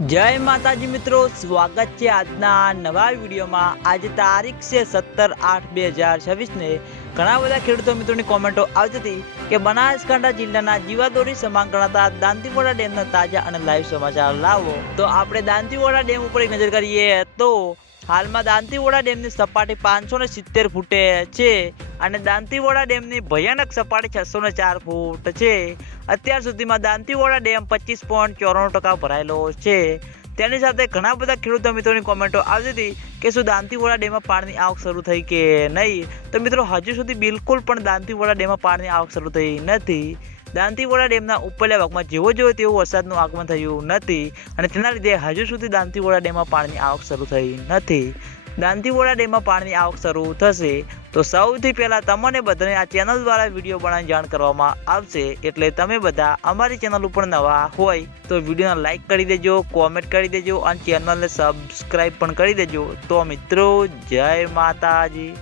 જય માતાજી મિત્રો, સ્વાગત છે આજના નવા વિડીયોમાં। આજે તારીખ છે 17/8/2026 ને ઘણા બધા ખેડૂતો મિત્રોની કોમેન્ટો આવતી હતી કે બનાસકાંઠા જિલ્લાના જીવાદોરી સમાન ગણાતા દાંતીવાડા ડેમના તાજા અને લાઈવ સમાચાર લાવો। તો આપણે દાંતીવાડા ડેમ ઉપર એક નજર કરીએ તો હાલમાં દાંતીવાડા ડેમની સપાટી 570 ફૂટે છે અને દાંતીવાડા ડેમની ભયાનક સપાટી 604 ફૂટ છે। અત્યાર સુધીમાં દાંતીવાડા ડેમ 25.94% ભરાયેલો છે। તેની સાથે ઘણા બધા ખેડૂતો મિત્રોની કોમેન્ટો આવતી હતી કે શું દાંતીવાડા ડેમમાં પાણીની આવક શરૂ થઈ કે નહીં। તો મિત્રો હજુ સુધી બિલકુલ પણ દાંતીવાડા ડેમમાં પાણીની આવક શરૂ થઈ નથી। દાંતીવાડા ડેમના ઉપરલા ભાગમાં જેવો તેવું વરસાદનું આગમન થયું નથી અને તેના લીધે હજુ સુધી દાંતીવાડા ડેમમાં પાણીની આવક શરૂ થઈ નથી। દાંતીવાડા ડેમમાં પાણીની આવક શરૂ થશે તો સૌથી પહેલાં તમને બધાને આ ચેનલ દ્વારા વિડીયો બનાવીને જાણ કરવામાં આવશે। એટલે તમે બધા અમારી ચેનલ ઉપર નવા હોય તો વિડીયોને લાઇક કરી દેજો, કોમેન્ટ કરી દેજો અને ચેનલને સબસ્ક્રાઈબ પણ કરી દેજો। તો મિત્રો જય માતાજી।